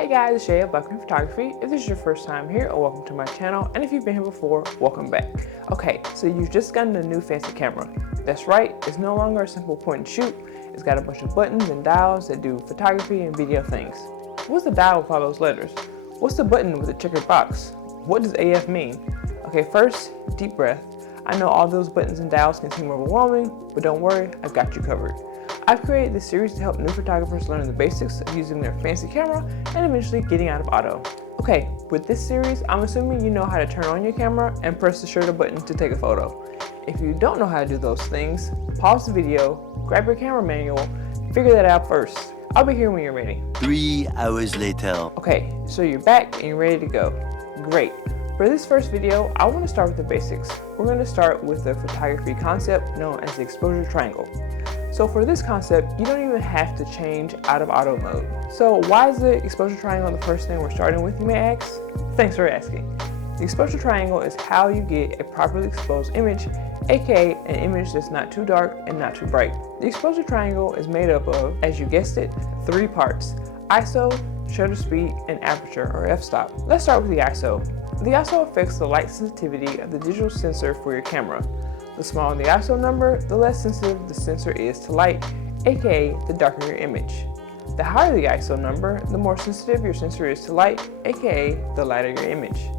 Hey guys, it's Shay of Black Queen Photography. If this is your first time here, welcome to my channel, and if you've been here before, welcome back. Okay, so you've just gotten a new fancy camera. That's right, it's no longer a simple point and shoot. It's got a bunch of buttons and dials that do photography and video things. What's the dial with all those letters? What's the button with the checkered box? What does AF mean? Okay, first, deep breath. I know all those buttons and dials can seem overwhelming, but don't worry, I've got you covered. I've created this series to help new photographers learn the basics of using their fancy camera and eventually getting out of auto. Okay, with this series, I'm assuming you know how to turn on your camera and press the shutter button to take a photo. If you don't know how to do those things, pause the video, grab your camera manual, figure that out first. I'll be here when you're ready. 3 hours later. Okay, so you're back and you're ready to go. Great. For this first video, I want to start with the basics. We're going to start with the photography concept known as the exposure triangle. So for this concept, you don't even have to change out of auto mode. So why is the exposure triangle the first thing we're starting with, you may ask? Thanks for asking. The exposure triangle is how you get a properly exposed image, aka an image that's not too dark and not too bright. The exposure triangle is made up of, as you guessed it, 3 parts: ISO, shutter speed, and aperture or f-stop. Let's start with the ISO. The ISO affects the light sensitivity of the digital sensor for your camera. The smaller the ISO number, the less sensitive the sensor is to light, aka the darker your image. The higher the ISO number, the more sensitive your sensor is to light, aka the lighter your image.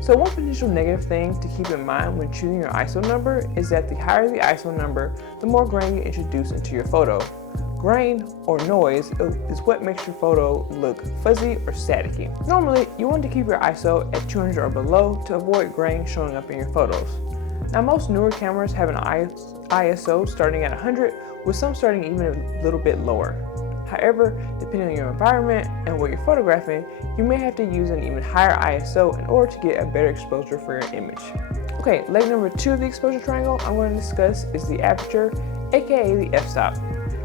So one potential negative thing to keep in mind when choosing your ISO number is that the higher the ISO number, the more grain you introduce into your photo. Grain, or noise, is what makes your photo look fuzzy or staticky. Normally, you want to keep your ISO at 200 or below to avoid grain showing up in your photos. Now, most newer cameras have an ISO starting at 100, with some starting even a little bit lower. However, depending on your environment and what you're photographing, you may have to use an even higher ISO in order to get a better exposure for your image. Okay, leg number 2 of the exposure triangle I'm going to discuss is the aperture, aka the f-stop.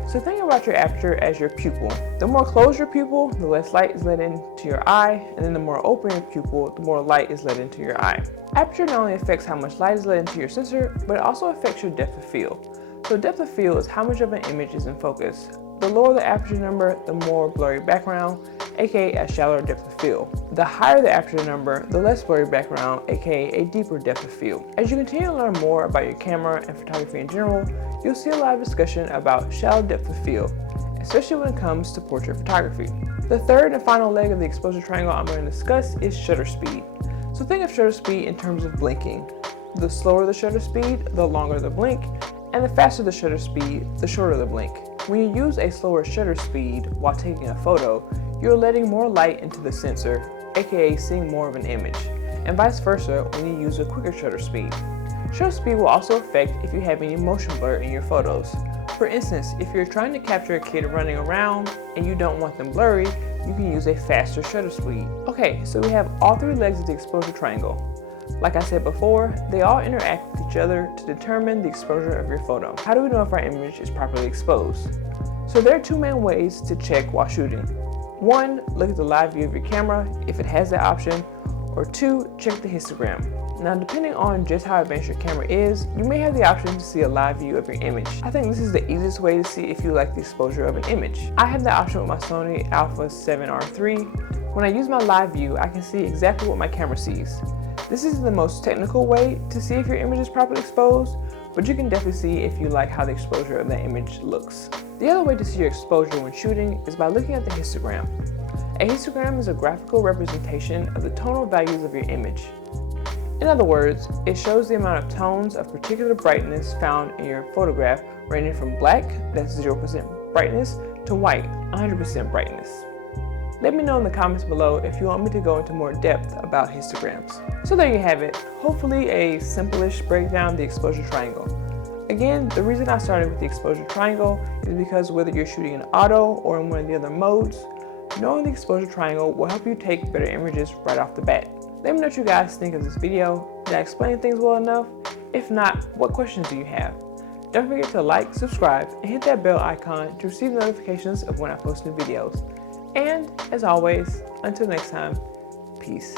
So think about your aperture as your pupil. The more closed your pupil, the less light is let into your eye, and then the more open your pupil, the more light is let into your eye. Aperture not only affects how much light is let into your sensor, but it also affects your depth of field. So depth of field is how much of an image is in focus. The lower the aperture number, the more blurry background, aka a shallower depth of field. The higher the aperture number, the less blurry background, aka a deeper depth of field. As you continue to learn more about your camera and photography in general, you'll see a lot of discussion about shallow depth of field, especially when it comes to portrait photography. The third and final leg of the exposure triangle I'm going to discuss is shutter speed. So think of shutter speed in terms of blinking. The slower the shutter speed, the longer the blink, and the faster the shutter speed, the shorter the blink. When you use a slower shutter speed while taking a photo, you're letting more light into the sensor, aka seeing more of an image, and vice versa when you use a quicker shutter speed. Shutter speed will also affect if you have any motion blur in your photos. For instance, if you're trying to capture a kid running around and you don't want them blurry, you can use a faster shutter speed. Okay, so we have all 3 legs of the exposure triangle. Like I said before, they all interact with each other to determine the exposure of your photo. How do we know if our image is properly exposed? So there are 2 main ways to check while shooting. 1, look at the live view of your camera if it has that option, or 2, check the histogram. Now, depending on just how advanced your camera is, you may have the option to see a live view of your image. I think this is the easiest way to see if you like the exposure of an image. I have that option with my Sony Alpha 7R III. When I use my live view, I can see exactly what my camera sees. This is the most technical way to see if your image is properly exposed, but you can definitely see if you like how the exposure of that image looks. The other way to see your exposure when shooting is by looking at the histogram. A histogram is a graphical representation of the tonal values of your image. In other words, it shows the amount of tones of particular brightness found in your photograph, ranging from black, that's 0% brightness, to white, 100% brightness. Let me know in the comments below if you want me to go into more depth about histograms. So there you have it, hopefully a simple-ish breakdown of the exposure triangle. Again, the reason I started with the exposure triangle is because whether you're shooting in auto or in one of the other modes, knowing the exposure triangle will help you take better images right off the bat. Let me know what you guys think of this video. Did I explain things well enough? If not, what questions do you have? Don't forget to like, subscribe, and hit that bell icon to receive notifications of when I post new videos. And as always, until next time, peace.